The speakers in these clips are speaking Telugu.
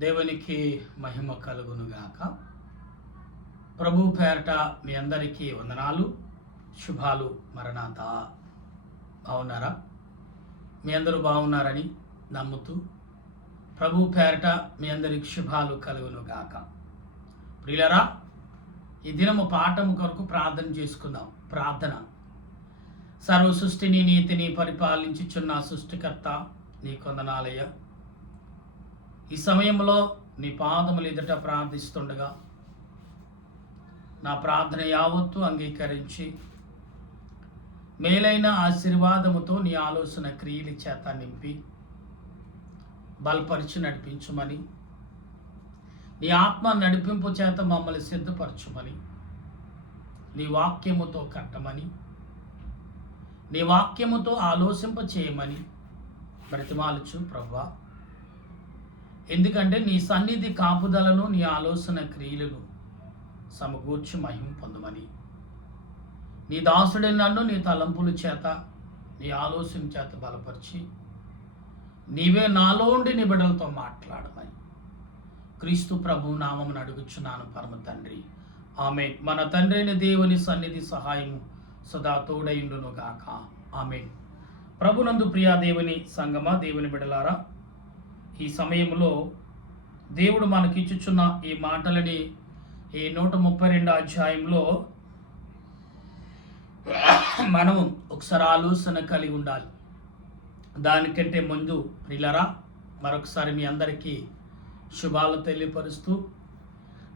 దేవునికి మహిమ కలుగునుగాక. ప్రభు పేరట మీ అందరికీ వందనాలు, శుభాలు. మరణాత. బాగున్నారా? మీ అందరూ బాగున్నారని నమ్ముతూ ప్రభు పేరట మీ అందరికి శుభాలు కలుగునుగాక. ప్రియులరా, ఈ దినము పాఠము కొరకు ప్రార్థన చేసుకుందాం. ప్రార్థన. సర్వ సృష్టిని నీతిని పరిపాలించుచున్న సృష్టికర్త నీ కొందనాలయ్య, ఈ సమయంలో నీ పాదములు ఎదుట ప్రార్థిస్తుండగా నా ప్రార్థన యావత్తు అంగీకరించి మేలైన ఆశీర్వాదముతో నీ ఆలోచన క్రియల చేత నింపి బలపరిచి నడిపించుమని, నీ ఆత్మ నడిపింపు చేత మమ్మల్ని సిద్ధపరచుమని, నీ వాక్యముతో కట్టమని, నీ వాక్యముతో ఆలోచింప చేయమని బ్రతిమాలుచు ప్రభువా. ఎందుకంటే నీ సన్నిధి కాపుదలను, నీ ఆలోచన క్రియలను సమకూర్చి మహిమ పొందమని, నీ దాసుడి నన్ను నీ తలంపుల చేత, నీ ఆలోచన చేత బలపరిచి నీవే నాలో ఉండి నీ బిడ్డలతో మాట్లాడమని క్రీస్తు ప్రభు నామమును అడుగుచున్నాను పరమ తండ్రి. ఆమేన్. మన తండ్రి అయిన దేవుని సన్నిధి సహాయము సదా తోడైండును గాక. ఆమేన్. ప్రభునందు ప్రియా దేవుని సంగమా, దేవుని బిడ్డలారా, ఈ సమయంలో దేవుడు మనకిచ్చుచున్న ఈ మాటలని ఈ 132 అధ్యాయంలో మనం ఒకసారి ఆలోచన కలిగి ఉండాలి. దానికంటే ముందు ప్రియులరా, మరొకసారి మీ అందరికీ శుభాలు తెలియపరుస్తూ,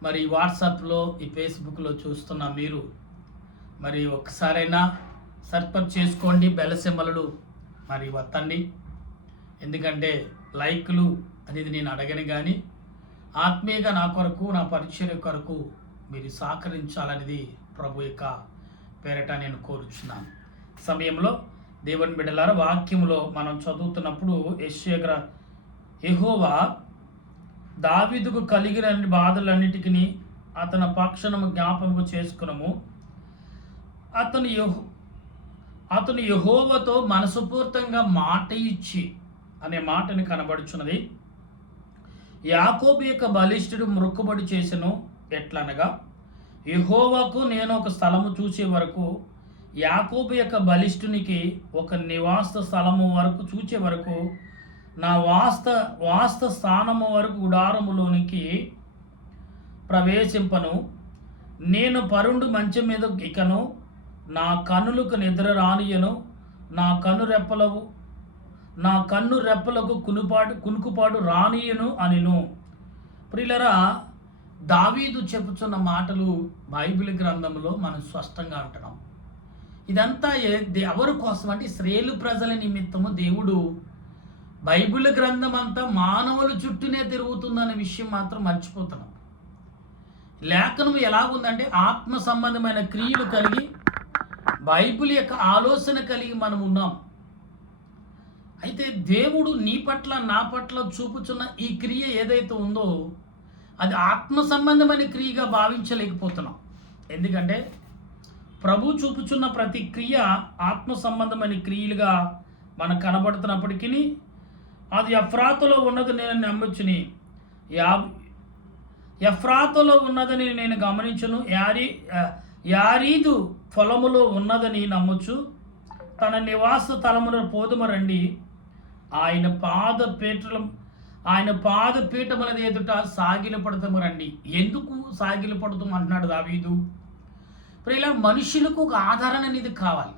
మరి వాట్సాప్లో, ఈ ఫేస్బుక్లో చూస్తున్న మీరు మరి ఒక్కసారైనా సబ్స్క్రైబ్ చేసుకోండి, బెల్ సింబల్ మరి వత్తండి. ఎందుకంటే లైక్లు అనేది నేను అడగను, కానీ ఆత్మీయంగా నా కొరకు, నా పరిచర్య కొరకు మీరు సహకరించాలనేది ప్రభు యొక్క పేరట నేను కోరుచున్నాను. సమయంలో దేవుని బిడ్డలారా, వాక్యంలో మనం చదువుతున్నప్పుడు యెహోవా దావీదుకు కలిగిన బాధలన్నిటికీ అతని పక్షణము జ్ఞాపకము చేసుకునము. అతను యెహోవాతో మనస్ఫూర్తిగా మాట ఇచ్చి అనే మాటని కనబడుచున్నది. యాకోబు యొక్క బలిష్ఠుడు మొక్కుబడి చేసెను. ఎట్లనగా, యెహోవాకు నేను ఒక స్థలము చూసే వరకు, యాకోబు యొక్క బలిష్ఠునికి ఒక నివాస స్థలము వరకు చూచే వరకు, నా వాస్త స్థానము వరకు గుడారములోనికి ప్రవేశింపను. నేను పరుండు మంచం మీద ఎక్కను, నా కన్నులకు నిద్ర రానియను, నా కన్ను రెప్పలకు కునుకుపాటు రానియను అనిను. ప్రియులరా, దావీదు చెప్పుచున్న మాటలు బైబిల్ గ్రంథంలో మనం స్పష్టంగా ఉంటున్నాం. ఇదంతా ఎవరి కోసం అంటే ఇశ్రాయేలు ప్రజల నిమిత్తము దేవుడు బైబిల్ గ్రంథం అంతా మానవుల చుట్టూనే తిరుగుతుందనే విషయం మాత్రం మర్చిపోతున్నాం. లేఖనం ఎలాగుందంటే ఆత్మ సంబంధమైన క్రియలు కలిగి, బైబిల్ యొక్క ఆలోచన కలిగి మనం ఉన్నాం. అయితే దేవుడు నీ పట్ల, నా పట్ల చూపుచున్న ఈ క్రియ ఏదైతే ఉందో అది ఆత్మ సంబంధమైన క్రియగా భావించలేకపోతున్నాం. ఎందుకంటే ప్రభు చూపుచున్న ప్రతి క్రియ ఆత్మ సంబంధమైన క్రియలుగా మనకు కనబడుతున్నప్పటికీ అది ఎఫ్రాతులో ఉన్నది నేను నమ్మొచ్చుని, ఎఫ్రాతులో ఉన్నదని నేను గమనించును, యారీదు పొలములో ఉన్నదని నమ్మొచ్చు. తన నివాస స్థలమును పోదుమ రండి, ఆయన పాదపీఠముల ఎదుట సాగిలపడతాము రండి. ఎందుకు సాగిలపడతాం అంటున్నాడు దావీదు. ఇలా మనుషులకు ఒక ఆదరణ అనేది కావాలి,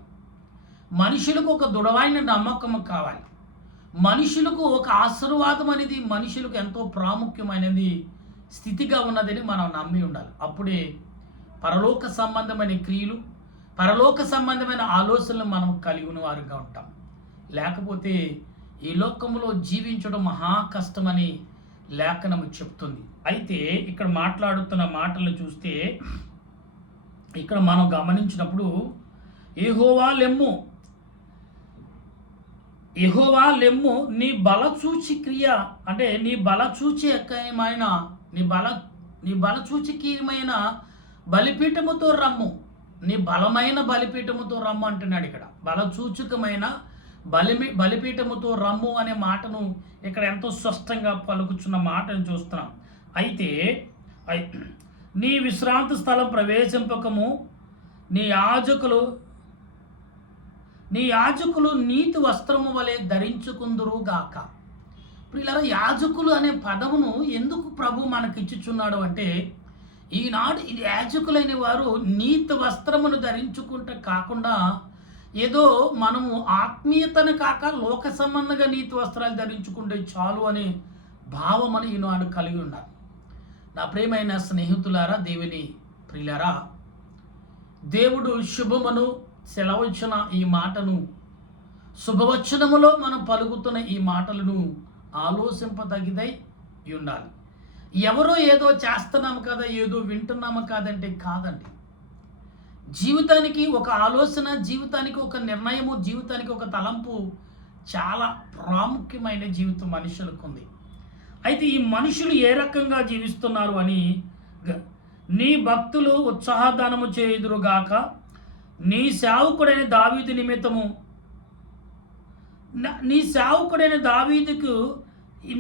మనుషులకు ఒక దృఢమైన నమ్మకం కావాలి, మనుషులకు ఒక ఆశీర్వాదం అనేది మనుషులకు ఎంతో ప్రాముఖ్యమైనది స్థితిగా ఉన్నదని మనం నమ్మి ఉండాలి. అప్పుడే పరలోక సంబంధమైన క్రియలు, పరలోక సంబంధమైన ఆలోచనలు మనం కలిగి ఉన్న వారుగా ఉంటాం. లేకపోతే ఈ లోకంలో జీవించడం మహా కష్టమని లేఖనము చెప్తుంది. అయితే ఇక్కడ మాట్లాడుతున్న మాటలు చూస్తే, ఇక్కడ మనం గమనించినప్పుడు యెహోవా లెమ్ము నీ బలచూచి క్రియ అంటే నీ బలచూచికమైన బలిపీఠముతో రమ్ము, నీ బలమైన బలిపీఠముతో రమ్ము అంటున్నాడు. ఇక్కడ బలసూచకమైన బలిపీఠముతో రమ్ము అనే మాటను ఇక్కడ ఎంతో స్పష్టంగా పలుకుచున్న మాటను చూస్తున్నాం. అయితే నీ విశ్రాంతి స్థలం ప్రవేశింపకము, నీ యాజకులు నీతి వస్త్రము వలె ధరించుకుందురు గాక. ఇప్పుడు ఇలా యాజకులు అనే పదమును ఎందుకు ప్రభు మనకిచ్చుచున్నాడు అంటే, ఈనాడు యాజకులైన వారు నీతి వస్త్రమును ధరించుకుంటే కాకుండా ఏదో మనము ఆత్మీయతను కాక లోక సంబంధంగా నీతి వస్త్రాలు ధరించుకుంటే చాలు అనే భావం అని ఈనాడు కలిగి ఉన్నారు. నా ప్రియమైన స్నేహితులారా, దేవుని ప్రియులారా, దేవుడు శుభమును సెలవిచ్చిన ఈ మాటను, శుభవచనములో మనం పలుకుతున్న ఈ మాటలను ఆలోచింపదగిదై ఉండాలి. ఎవరో ఏదో చేస్తున్నాము కదా, ఏదో వింటున్నాము కాదంటే కాదండి. జీవితానికి ఒక ఆలోచన, జీవితానికి ఒక నిర్ణయము, జీవితానికి ఒక తలంపు చాలా ప్రాముఖ్యమైన జీవితం మనుషులకు ఉంది. అయితే ఈ మనుషులు ఏ రకంగా జీవిస్తున్నారు అని, నీ భక్తులు ఉత్సాహదానము చేయుదురుగాక, నీ సేవకుడైన దావీదుకు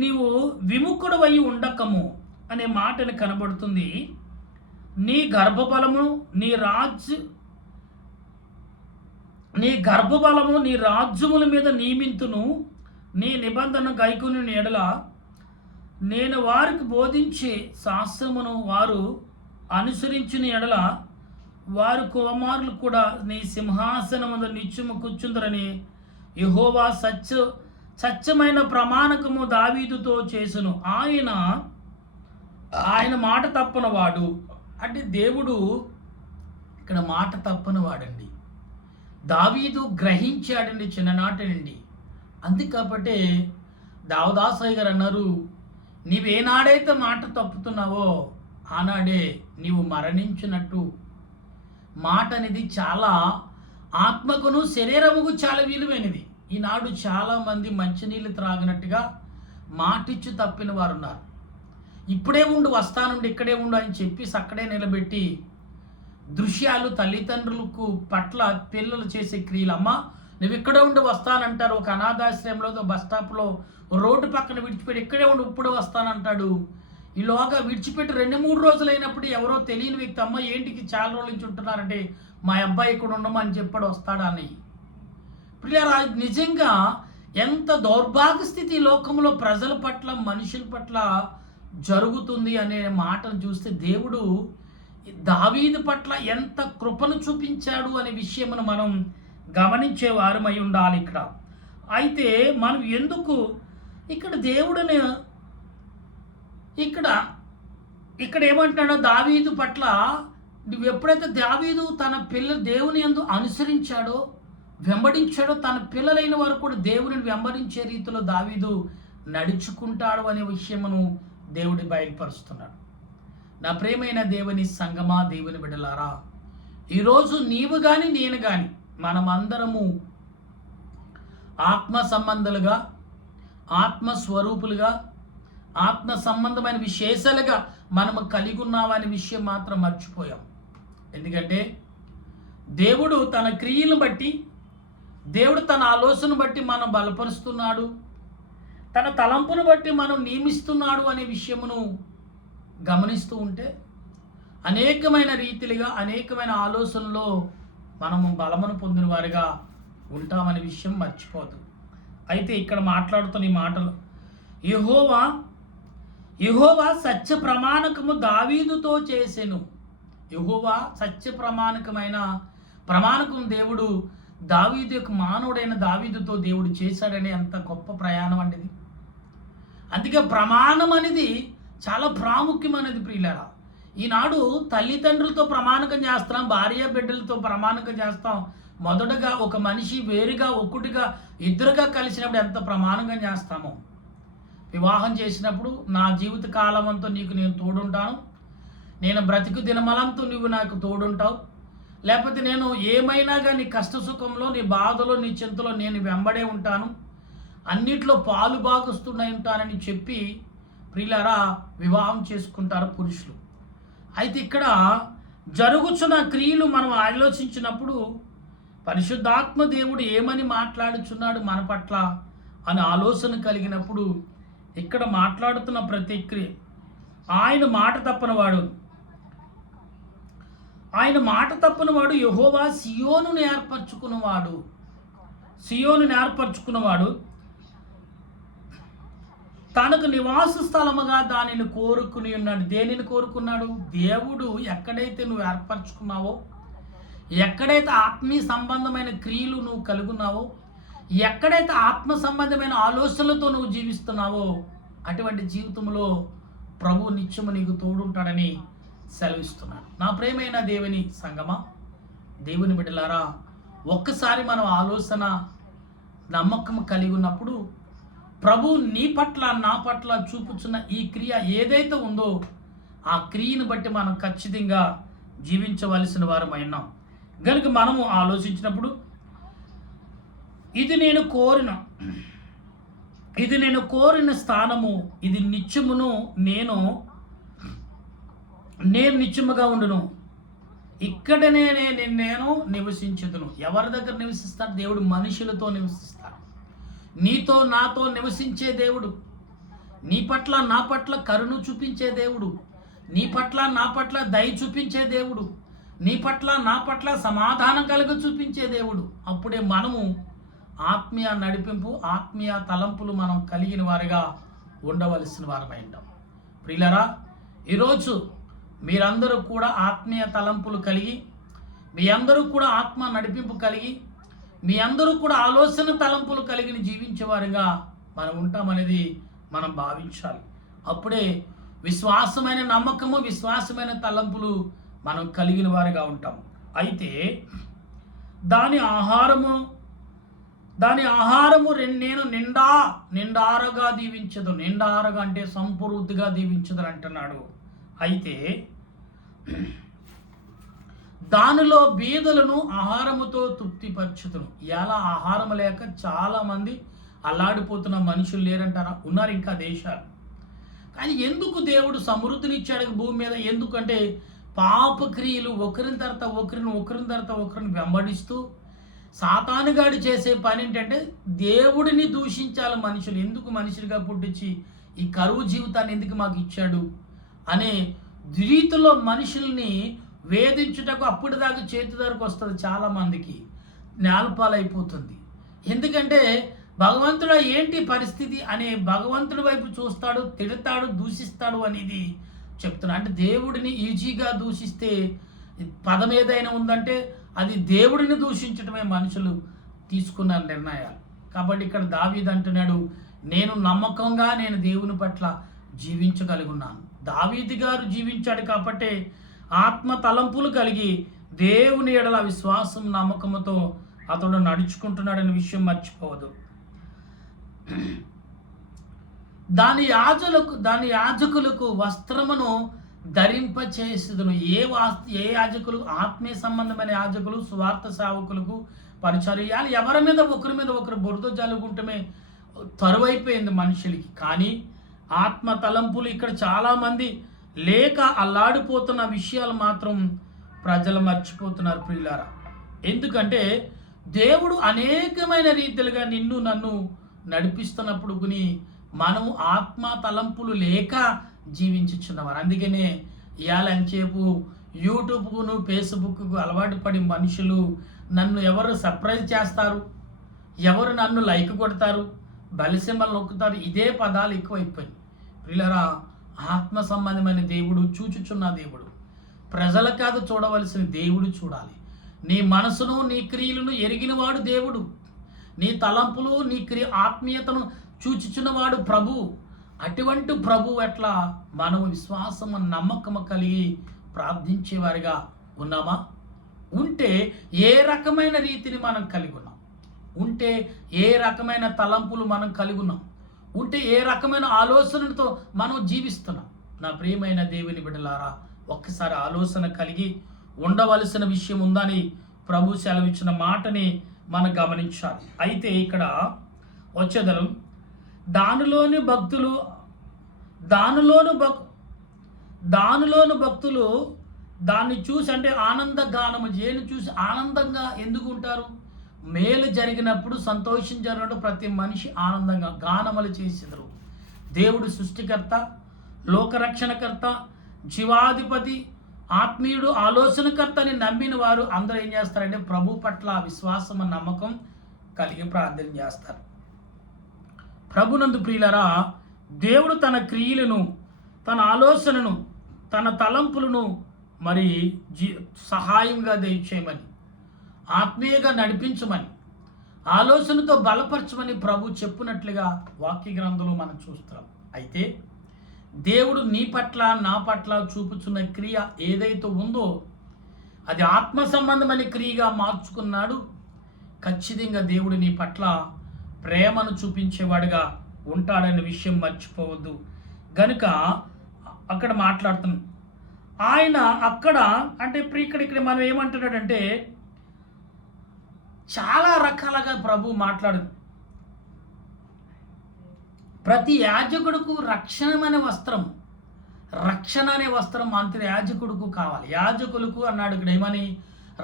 నీవు విముఖుడవై ఉండకము అనే మాటను కనబడుతుంది. నీ గర్భబలము నీ రాజ్యముల మీద నియమింతును, నీ నిబంధన గైకొని ఎడల నేను వారికి బోధించే శాస్త్రమును వారు అనుసరించిన ఎడల వారి కుమారులు కూడా నీ సింహాసనమున నిత్యము కూర్చుందరని యెహోవా సత్యమైన ప్రమాణకము దావీదుతో చేసును. ఆయన మాట తప్పనివాడు. అంటే దేవుడు ఇక్కడ మాట తప్పనివాడండి. దావీదు గ్రహించాడండి చిన్ననాటి నుండి. అందుకబట్టే దావదాసయ్య గారు అన్నారు, నీవేనాడైతే మాట తప్పుతున్నావో ఆనాడే నీవు మరణించినట్టు. మాట అనేది చాలా ఆత్మకును శరీరముకు చాలా విలువైనది. ఈనాడు చాలామంది మంచినీళ్ళు త్రాగినట్టుగా మాటిచ్చు తప్పిన వారు ఉన్నారు. ఇప్పుడే ఉండు, వస్తానుండి, ఇక్కడే ఉండు అని చెప్పేసి అక్కడే నిలబెట్టి దృశ్యాలు తల్లిదండ్రులకు పట్ల పిల్లలు చేసే క్రియలు. అమ్మ నువ్వు ఇక్కడే ఉండి వస్తానంటారు. ఒక అనాథాశ్రయంలో బస్ స్టాప్లో రోడ్డు పక్కన విడిచిపెట్టి ఇక్కడే ఉండి ఇప్పుడు వస్తానంటాడు. ఈలోగా విడిచిపెట్టి 2-3 రోజులు అయినప్పుడు ఎవరో తెలియని వ్యక్తి, అమ్మ ఏంటికి చాలా రోజుల నుంచి ఉంటున్నారంటే, మా అబ్బాయి ఇక్కడ ఉండమని చెప్పాడు వస్తాడని. ఇప్పుడు నిజంగా ఎంత దౌర్భాగ్య స్థితి లోకంలో ప్రజల పట్ల, మనుషుల పట్ల జరుగుతుంది అనే మాటను చూస్తే దేవుడు దావీదు పట్ల ఎంత కృపను చూపించాడు అనే విషయమును మనం గమనించే వారమై ఉండాలి ఇక్కడ. అయితే మనం ఎందుకు ఇక్కడ దేవుడిని ఇక్కడ ఏమంటున్నాడో దావీదు పట్ల, నువ్వు ఎప్పుడైతే దావీదు తన దేవుని యందు అనుసరించాడో, వెంబడించాడో, తన పిల్లలైన వారు కూడా దేవుని వెంబడించే రీతిలో దావీదు నడుచుకుంటాడు అనే విషయమును దేవుడి బయలుపరుస్తున్నాడు. నా ప్రియమైన దేవుని సంగమా, దేవుని బిడ్డలారా, ఈరోజు నీవు కానీ నేను కానీ మనమందరము ఆత్మ సంబంధులుగా, ఆత్మస్వరూపులుగా, ఆత్మ సంబంధమైన విశేషాలుగా మనము కలిగి ఉన్నామనే విషయం మాత్రం మర్చిపోయాం. ఎందుకంటే దేవుడు తన క్రియలను బట్టి, దేవుడు తన ఆలోచన బట్టి మనం బలపరుస్తున్నాడు, తన తలంపును బట్టి మనం నియమిస్తున్నాడు అనే విషయమును గమనిస్తూ ఉంటే అనేకమైన రీతిలుగా, అనేకమైన ఆలోచనలో మనము బలమును పొందిన వారిగా ఉంటామనే విషయం మర్చిపోదు. అయితే ఇక్కడ మాట్లాడుతున్న ఈ మాటలు, యెహోవా సత్య ప్రమాణకము దావీదుతో చేసెను. యెహోవా సత్య ప్రమాణకం దేవుడు దావీదు యొక్క మానవుడైన దావీదుతో దేవుడు చేశాడనే అంత గొప్ప ప్రయాణం అండి ఇది. అందుకే ప్రమాణం అనేది చాలా ప్రాముఖ్యమైనది ప్రియులారా. ఈనాడు తల్లిదండ్రులతో ప్రమాణకం చేస్తాం, భార్య బిడ్డలతో ప్రమాణకం చేస్తాం. మొదటగా ఒక మనిషి వేరుగా, ఒకటిగా, ఇద్దరుగా కలిసినప్పుడు ఎంత ప్రమాణంగా చేస్తామో. వివాహం చేసినప్పుడు నా జీవిత కాలం అంతా నీకు నేను తోడుంటాను, నేను బ్రతికు దినమలంతో నువ్వు నాకు తోడుంటావు, లేకపోతే నేను ఏమైనా కానీ కష్ట సుఖంలో, నీ బాధలో, నీ చింతలో నేను వెంబడే ఉంటాను, అన్నిట్లో పాలు భాగస్తున్నై ఉంటానని చెప్పి ప్రియులారా వివాహం చేసుకుంటారు పురుషులు. అయితే ఇక్కడ జరుగుతున్న క్రియలు మనం ఆలోచించినప్పుడు పరిశుద్ధాత్మ దేవుడు ఏమని మాట్లాడుచున్నాడు మన పట్ల అని ఆలోచన కలిగినప్పుడు ఇక్కడ మాట్లాడుతున్న ప్రతిక్రియ ఆయన మాట తప్పనివాడు యెహోవా సియోనును ఏర్పరచుకున్నవాడు తనకు నివాస స్థలముగా దానిని కోరుకుని ఉన్నాడు. దేనిని కోరుకున్నాడు? దేవుడు ఎక్కడైతే నువ్వు ఏర్పరచుకున్నావో, ఎక్కడైతే ఆత్మీయ సంబంధమైన క్రియలు నువ్వు కలుగున్నావో, ఎక్కడైతే ఆత్మ సంబంధమైన ఆలోచనలతో నువ్వు జీవిస్తున్నావో అటువంటి జీవితంలో ప్రభు నిత్యము నీకు తోడుంటాడని సెలవిస్తున్నాడు. నా ప్రియమైన దేవుని సంగమా, దేవుని బిడ్డలారా, ఒక్కసారి మనం ఆలోచన నమ్మకం కలిగి ఉన్నప్పుడు ప్రభు నీ పట్ల నా పట్ల చూపుచున్న ఈ క్రియ ఏదైతే ఉందో ఆ క్రియను బట్టి మనం ఖచ్చితంగా జీవించవలసిన వారమై ఉన్నాం. కనుక మనము ఆలోచించినప్పుడు ఇది నేను కోరిన స్థానము, ఇది నిత్యమును నేను నిత్యముగా ఉండును, ఇక్కడనే నేను నివసించుదును. ఎవరి దగ్గర నివసిస్తాడు? దేవుడు మనుషులతో నివసిస్తాడు. నీతో నాతో నివసించే దేవుడు, నీ పట్ల నా పట్ల కరుణ చూపించే దేవుడు, నీ పట్ల నా పట్ల దయ చూపించే దేవుడు, నీ పట్ల నా పట్ల సమాధానం కలుగ చూపించే దేవుడు. అప్పుడే మనము ఆత్మీయ నడిపింపు, ఆత్మీయ తలంపులు మనం కలిగిన వారిగా ఉండవలసిన వారమై ఉంటాం. ప్రియులరా, ఈరోజు మీరందరూ కూడా ఆత్మీయ తలంపులు కలిగి, మీ అందరూ కూడా ఆత్మ నడిపింపు కలిగి, మీ అందరూ కూడా ఆలోచన తలంపులు కలిగిన జీవించేవారుగా మనం ఉంటామనేది మనం భావించాలి. అప్పుడే విశ్వాసమైన నమ్మకము, విశ్వాసమైన తలంపులు మనం కలిగిన వారిగా ఉంటాం. అయితే దాని ఆహారము నేను నిండారగా దీవించదు. నిండారగా అంటే సంపూర్తిగా దీవించదు అంటున్నాడు. అయితే దానిలో బీదలను ఆహారముతో తృప్తిపరచుతును. ఎలా ఆహారం లేక చాలామంది అల్లాడిపోతున్న మనుషులు లేరంటారా? ఉన్నారు ఇంకా దేశాలు. కానీ ఎందుకు దేవుడు సమృద్ధినిచ్చాడు భూమి మీద? ఎందుకంటే పాపక్రియలు ఒకరిని తర్వాత ఒకరిని వెంబడిస్తూ సాతానుగాడు చేసే పని ఏంటంటే దేవుడిని దూషించాలి మనుషులు. ఎందుకు మనుషులుగా పుట్టించి ఈ కరువు జీవితాన్ని ఎందుకు మాకు ఇచ్చాడు అనే రీతిలో మనుషుల్ని వేధించుటకు అప్పటిదాకా చేతి దగ్గరకు వస్తుంది. చాలామందికి నేలపాలైపోతుంది. ఎందుకంటే భగవంతుడు ఏంటి పరిస్థితి అనే భగవంతుడి వైపు చూస్తాడు, తిడతాడు, దూషిస్తాడు అనేది చెప్తున్నాడు. అంటే దేవుడిని ఈజీగా దూషిస్తే పదం ఏదైనా ఉందంటే అది దేవుడిని దూషించడమే మనుషులు తీసుకున్న నిర్ణయాలు. కాబట్టి ఇక్కడ దావీదు అంటున్నాడు, నేను దేవుని పట్ల జీవించగలుగున్నాను. దావీదు గారు జీవించాడు కాబట్టి ఆత్మ తలంపులు కలిగి దేవుని ఎడల విశ్వాసం నమ్మకముతో అతడు నడుచుకుంటున్నాడనే విషయం మర్చిపోవద్దు. దాని యాజకులకు వస్త్రమును ధరింపచేసేదును. ఏ యాజకులు? ఆత్మీయ సంబంధమైన యాజకులు, స్వార్థ సేవకులకు పరిచర్యలు. ఒకరి మీద ఒకరు బురద జల్లుకుంటమే తరువైపోయింది మనుషులకి. కానీ ఆత్మ తలంపులు ఇక్కడ చాలామంది లేక అల్లాడిపోతున్న విషయాలు మాత్రం ప్రజలు మర్చిపోతున్నారు ప్రియులారా. ఎందుకంటే దేవుడు అనేకమైన రీతిలుగా నిన్ను నన్ను నడిపిస్తున్నప్పుడు మనం ఆత్మ తలంపులు లేక జీవించుచున్నవారు. అందుకనే ఇవాళ ఎంతసేపు యూట్యూబ్కు ఫేస్బుక్కు అలవాటు పడి మనుషులు నన్ను ఎవరు సర్ప్రైజ్ చేస్తారు, ఎవరు నన్ను లైక్ కొడతారు, బలిసింబలు నొక్కుతారు, ఇదే పదాలు ఎక్కువైపోయి. ప్రియులారా, ఆత్మ సంబంధమైన దేవుడు చూచుచున్న దేవుడు. ప్రజల కాదు చూడవలసిన దేవుడు చూడాలి. నీ మనసును నీ క్రియలను ఎరిగినవాడు దేవుడు. నీ తలంపులు నీ ఆత్మీయతను చూచుచున్నవాడు ప్రభు. అటువంటి ప్రభు ఎట్లా మనం విశ్వాసము నమ్మకము కలిగి ప్రార్థించేవారిగా ఉన్నామా? ఉంటే ఏ రకమైన రీతిని మనం కలిగి ఉన్నాం? ఉంటే ఏ రకమైన తలంపులు మనం కలిగి ఉన్నాం? ఉంటే ఏ రకమైన ఆలోచనలతో మనం జీవిస్తున్నాం? నా ప్రియమైన దేవుని బిడ్డలారా, ఒక్కసారి ఆలోచన కలిగి ఉండవలసిన విషయం ఉందని ప్రభు సెలవిచ్చిన మాటని మనం గమనించాలి. అయితే ఇక్కడ వచ్చేదరు దానిలోని భక్తులు దాన్ని చూసి అంటే ఆనంద గానము ఏని చూసి ఆనందంగా ఎందుకు ఉంటారు? మేలు జరిగినప్పుడు, సంతోషం జరిగినప్పుడు ప్రతి మనిషి ఆనందంగా గానములు చేసేదరు. దేవుడు సృష్టికర్త, లోకరక్షణకర్త, జీవాధిపతి, ఆత్మీయుడు, ఆలోచనకర్త అని నమ్మిన వారు అందరూ ఏం చేస్తారంటే ప్రభు పట్ల విశ్వాసం నమ్మకం కలిగి ప్రార్థన చేస్తారు. ప్రభునందు ప్రియులరా, దేవుడు తన క్రియలను, తన ఆలోచనను, తన తలంపులను మరి సహాయంగా దయచేయమని, ఆత్మీయంగా నడిపించమని, ఆలోచనతో బలపరచమని ప్రభు చెప్పినట్లుగా వాక్య గ్రంథంలో మనం చూస్తాం. అయితే దేవుడు నీ పట్ల నా పట్ల చూపుచున్న క్రియ ఏదైతే ఉందో అది ఆత్మ సంబంధమైన క్రియగా మార్చుకున్నాడు. ఖచ్చితంగా దేవుడు నీ పట్ల ప్రేమను చూపించేవాడుగా ఉంటాడనే విషయం మర్చిపోవద్దు. గనుక అక్కడ మాట్లాడుతున్నాం. ఆయన అక్కడ అంటే ఇక్కడ మనం ఏమంటున్నాడంటే చాలా రకాలుగా ప్రభు మాట్లాడు. ప్రతి యాజకుడుకు రక్షణ అనే వస్త్రం అంతే యాజకుడుకు కావాలి. యాజకులకు అన్నాడు ఇక్కడ ఏమని,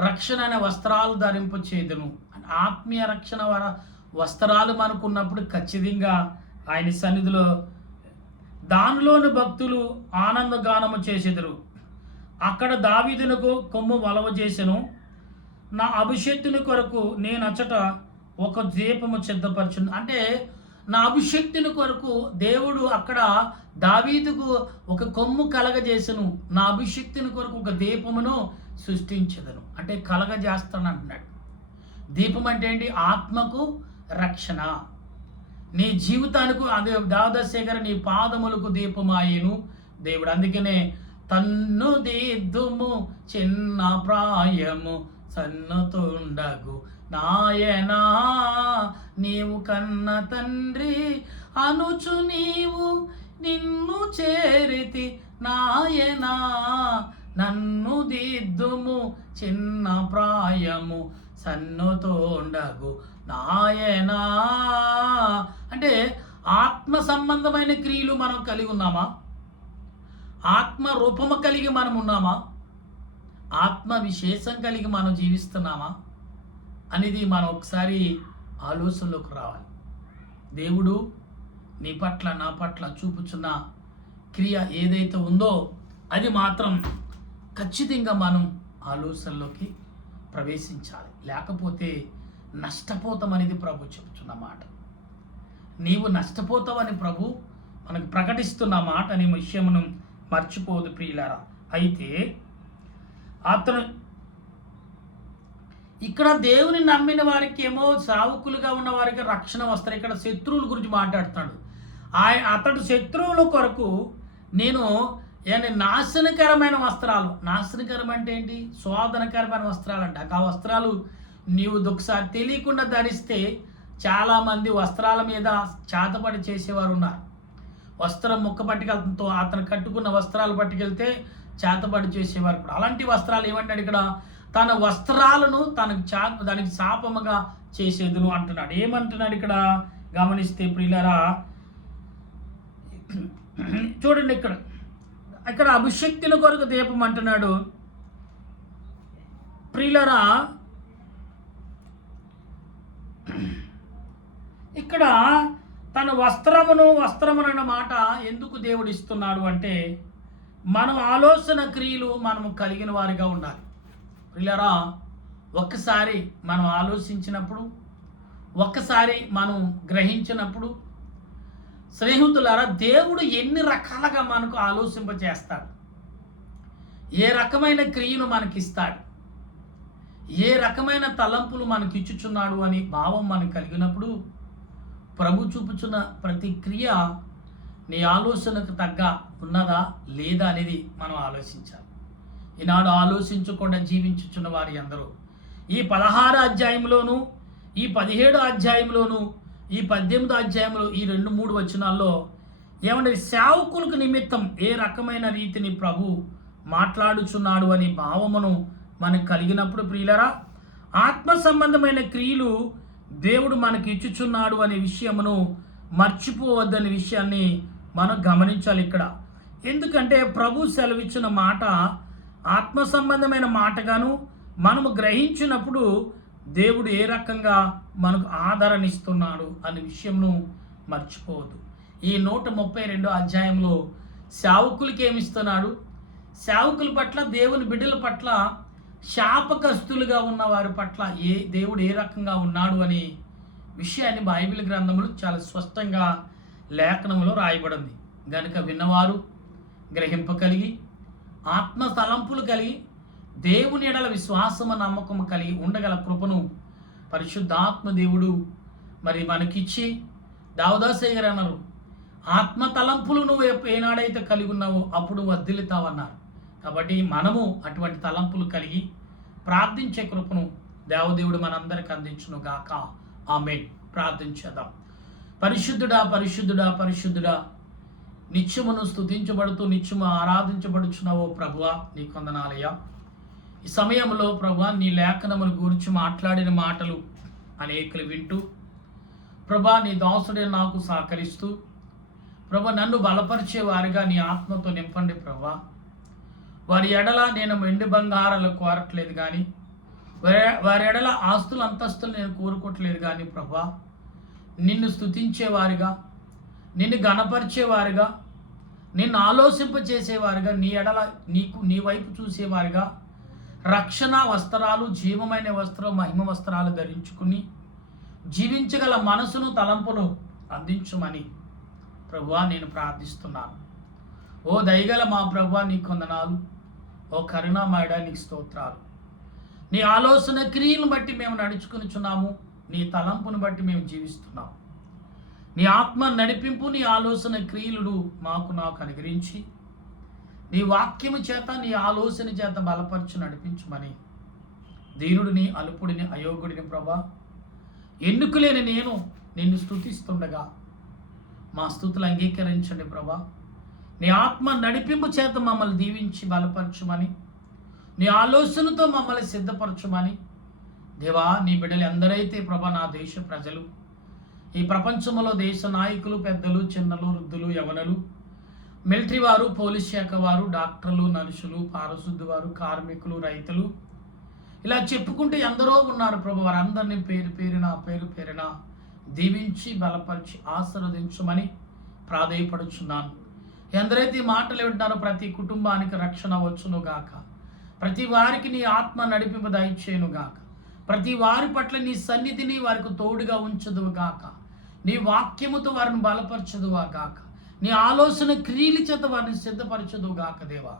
రక్షణ అనే వస్త్రాలు ధరింప చేదును. ఆత్మీయ రక్షణ వస్త్రాలు మనకున్నప్పుడు ఖచ్చితంగా ఆయన సన్నిధిలో దానిలోని భక్తులు ఆనందగానము చేసేదరు. అక్కడ దావీదునకు కొమ్ము వలవ చేసెను, నా అభిషేక్తుని కొరకు నేను అచ్చట ఒక దీపము సిద్ధపరచును. అంటే నా అభిషేక్తుని కొరకు దేవుడు అక్కడ దావీదుకు ఒక కొమ్ము కలగజేసెను, నా అభిషేక్తుని కొరకు ఒక దీపమును సృష్టించదను. అంటే కలగజేస్తాను అంటున్నాడు. దీపం అంటే ఏంటి? ఆత్మకు రక్షణ. నీ జీవితానికి అదే దావదశేఖర నీ పాదములకు దీపమాయను దేవుడు. అందుకనే తన్ను దిద్దుము చిన్న ప్రాయము సన్నతుండగు నాయనా నీవు కన్న తండ్రి అనుచు నీవు నిన్ను చేరితి నాయనా నన్ను దిద్దుము చిన్న ప్రాయము సన్నతోండగు నాయనా. అంటే ఆత్మ సంబంధమైన క్రియలు మనం కలిగి ఉన్నామా? ఆత్మ రూపము కలిగి మనం ఉన్నామా? ఆత్మ విశేషం కలిగి మనం జీవిస్తున్నామా అనేది మనం ఒకసారి ఆలోచనలోకి రావాలి. దేవుడు నీ పట్ల నా పట్ల చూపుచున్న క్రియ ఏదైతే ఉందో అది మాత్రం ఖచ్చితంగా మనం ఆలోచనలోకి ప్రవేశించాలి. లేకపోతే నష్టపోతామనేది ప్రభు చెప్తున్న మాట. నీవు నష్టపోతావని ప్రభు మనకు ప్రకటిస్తున్న మాట అనే విషయమును మర్చిపోదు ప్రియులారా. అయితే అతను ఇక్కడ దేవుని నమ్మిన వారికి ఏమో సావుకులుగా ఉన్న వారికి రక్షణ వస్తారు. ఇక్కడ శత్రువుల గురించి మాట్లాడుతున్నాడు. అతడు శత్రువుల కొరకు నేను నాశనకరమైన వస్త్రాలు, నాశనకరం అంటే ఏంటి? శోధనకరమైన వస్త్రాలు అంట. ఆ వస్త్రాలు నీవు ఒకసారి తెలియకుండా ధరిస్తే చాలామంది వస్త్రాల మీద చేతపడి చేసేవారు ఉన్నారు. వస్త్రం ముక్క పట్టుకెళ్తూ అతను కట్టుకున్న వస్త్రాలు పట్టుకెళ్తే చేతపడి చేసేవారు కూడా. అలాంటి వస్త్రాలు ఏమంటాడు ఇక్కడ? తన వస్త్రాలను దానికి శాపముగా చేసేదును అంటున్నాడు. ఏమంటున్నాడు ఇక్కడ గమనిస్తే ప్రియులారా, చూడండి ఇక్కడ అభిషక్తుల కొరకు దీపం అంటున్నాడు. ప్రియులారా, ఇక్కడ తన వస్త్రమునన్న మాట ఎందుకు దేవుడు ఇస్తున్నాడు అంటే మనం ఆలోచన క్రియలు మనము కలిగిన వారిగా ఉండాలి. ప్రియులారా, ఒక్కసారి మనం ఆలోచించినప్పుడు, ఒక్కసారి మనం గ్రహించినప్పుడు, స్నేహితులారా, దేవుడు ఎన్ని రకాలుగా మనకు ఆలోచింపచేస్తాడు, ఏ రకమైన క్రియను మనకిస్తాడు, ఏ రకమైన తలంపులు మనకి ఇచ్చుచున్నాడు అని భావం మనకు కలిగినప్పుడు ప్రభు చూపుచున్న ప్రతి క్రియ నీ ఆలోచనకు తగ్గ ఉన్నదా లేదా అనేది మనం ఆలోచించాలి. ఈనాడు ఆలోచించకుండా జీవించుచున్న వారి అందరూ ఈ 16 అధ్యాయంలోనూ, ఈ 17 అధ్యాయంలోనూ, ఈ 18 అధ్యాయంలో ఈ 2-3 వచనాల్లో ఏమంటే సేవకులకు నిమిత్తం ఏ రకమైన రీతిని ప్రభు మాట్లాడుచున్నాడు అని భావమును మనకు కలిగినప్పుడు ప్రియులరా, ఆత్మ సంబంధమైన క్రియలు దేవుడు మనకి ఇచ్చుచున్నాడు అనే విషయమును మర్చిపోవద్దనే విషయాన్ని మనం గమనించాలి ఇక్కడ. ఎందుకంటే ప్రభు సెలవిచ్చిన మాట ఆత్మ సంబంధమైన మాటగాను మనము గ్రహించినప్పుడు దేవుడు ఏ రకంగా మనకు ఆదరణ ఇస్తున్నాడు అనే విషయంను మర్చిపోవద్దు. ఈ 132 అధ్యాయంలో సేవకులకి ఏమిస్తున్నాడు, సేవకుల పట్ల, దేవుని బిడ్డల పట్ల, శాపగ్రస్తులుగా ఉన్న వారి పట్ల దేవుడు ఏ రకంగా ఉన్నాడు అనే విషయాన్ని బైబిల్ గ్రంథంలో చాలా స్పష్టంగా లేఖనంలో రాయబడింది. గనుక విన్నవారు గ్రహింపగలిగి, ఆత్మ తలంపులు కలిగి, దేవుని ఎడల విశ్వాసము నమ్మకము కలిగి ఉండగల కృపను పరిశుద్ధాత్మ దేవుడు మరి మనకిచ్చి, దావదాసయ్య గారు అన్నారు, ఆత్మ తలంపులు నువ్వు ఏనాడైతే కలిగి ఉన్నావో అప్పుడు వర్ధిల్లుతావన్నారు. కాబట్టి మనము అటువంటి తలంపులు కలిగి ప్రార్థించే కృపను దేవదేవుడు మనందరికి అందించును గాక. ఆమేన్. ప్రార్థించేద్దాం. పరిశుద్ధుడా, పరిశుద్ధుడా, పరిశుద్ధుడా, నిత్యమును స్తుతించబడుతూ నిత్యము ఆరాధించబడుచున్నావో ప్రభువా, నీ కొందనాలయ్యా. ఈ సమయంలో ప్రభువా, నీ లేఖనమును గురించి మాట్లాడిన మాటలు అనేకులు వింటూ, ప్రభా నీ దాసుడే నాకు సహకరిస్తూ, ప్రభా నన్ను బలపరిచే వారిగా నీ ఆత్మతో నింపండి ప్రభా. వారి ఎడల నేను వెండి బంగారాలు కోరట్లేదు కానీ, వారి ఎడల ఆస్తులు అంతస్తులు నేను కోరుకోవట్లేదు కానీ ప్రభా, నిన్ను స్తుతించేవారిగా, నిన్ను గణపరిచేవారిగా, నిన్ను ఆలోచింపచేసేవారిగా, నీ ఎడల నీ వైపు చూసేవారిగా, రక్షణ వస్త్రాలు, జీవమైన వస్త్రాలు, మహిమ వస్త్రాలు ధరించుకుని జీవించగల మనసును, తలంపును అందించమని ప్రభువా నేను ప్రార్థిస్తున్నాను. ఓ దయగల మా ప్రభువా, నీ కొందనాలు. ఓ కరుణామయుడా, నీకు స్తోత్రాలు. నీ ఆలోచన క్రియలను బట్టి మేము నడుచుకునిచున్నాము. నీ తలంపును బట్టి మేము జీవిస్తున్నాము. నీ ఆత్మ నడిపింపు, నీ ఆలోచన క్రియలు నాకు అనుగ్రహించి, నీ వాక్యము చేత, నీ ఆలోచన చేత బలపరచు నడిపించమని దీనుడిని, అల్పుడిని, అయోగ్యుడిని ప్రభా, ఎన్నుకులేని నేను నిన్ను స్తుతిస్తుండగా మా స్తుతులు అంగీకరించండి ప్రభా. నీ ఆత్మ నడిపింపు చేత మమ్మల్ని దీవించి బలపరచుమని, నీ ఆలోచనతో మమ్మల్ని సిద్ధపరచుమని దేవా, నీ బిడ్డలు ఎందరైతే ప్రభా, నా దేశ ప్రజలు, ఈ ప్రపంచంలో దేశ నాయకులు, పెద్దలు, చిన్నలు, వృద్ధులు, యవనలు, మిలిటరీ వారు, పోలీస్ శాఖ వారు, డాక్టర్లు, నర్సులు, పారిశుద్ధ వారు, కార్మికులు, రైతులు, ఇలా చెప్పుకుంటే ఎందరో ఉన్నారు ప్రభు. వారందరినీ పేరు పేరున దీవించి బలపరిచి ఆశీర్వదించమని ప్రాధేయపడుచున్నాను. ఎందరైతే ఈ మాటలు వింటారో ప్రతి కుటుంబానికి రక్షణ వచ్చును గాక. ప్రతి వారికి నీ ఆత్మ నడిపింపు దయచేయును గాక. ప్రతి వారి పట్ల నీ సన్నిధిని వారికి తోడుగా ఉంచదువు గాక. నీ వాక్యముతో వారిని బలపరచదువా గాక. నీ ఆలోచన క్రియల చేత వారిని సిద్ధపరచదువు గాక దేవా.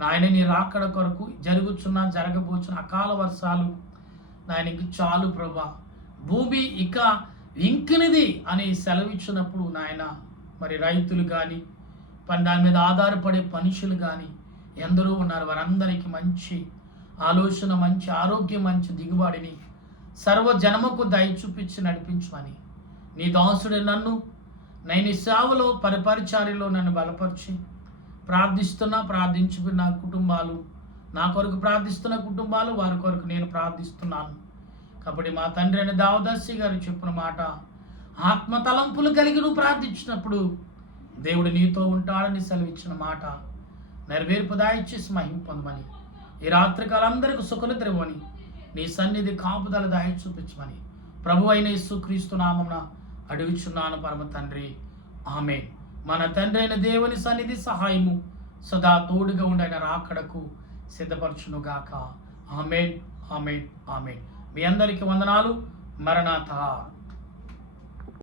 నాయన, నీ రాకడ కొరకు జరగబోచున్న అకాల వర్షాలు నాయనకి చాలు ప్రభా. భూమి ఇక ఇంకినది అని సెలవిచ్చినప్పుడు నాయన, మరి రైతులు కానీ, దాని మీద ఆధారపడే మనుషులు కానీ ఎందరో ఉన్నారు. వారందరికీ మంచి ఆలోచన, మంచి ఆరోగ్యం, మంచి దిగుబడిని సర్వజనముకు దయ చూపించి నడిపించమని నీ దాసుడే నన్ను నేను సేవలో పరిచారిలో నన్ను బలపరిచి ప్రార్థించుకున్న కుటుంబాలు, నా కొరకు ప్రార్థిస్తున్న కుటుంబాలు, వారి కొరకు నేను ప్రార్థిస్తున్నాను. కాబట్టి మా తండ్రి అయిన దావదాసి గారు చెప్పిన మాట, ఆత్మ తలంపులు కలిగి నువ్వు ప్రార్థించినప్పుడు దేవుడు నీతో ఉంటాడని సెలవిచ్చిన మాట నెరవేర్పు దాయిచ్చేసి మహిమ పొందమని, ఈ రాత్రికాలందరికీ సుఖనిద్రమని, నీ సన్నిధి కాపుదల దాయి చూపించమని ప్రభు అయిన యేసుక్రీస్తు నామమున అడుగుచున్నాను పరమ తండ్రి. ఆమేన్. మన తండ్రి అయిన దేవుని సన్నిధి సహాయము సదా తోడుగా ఉండిన రాకడకు సిద్ధపరచునుగాక. ఆమేన్, ఆమేన్, ఆమేన్. మీ అందరికీ వందనాలు. మరణాత.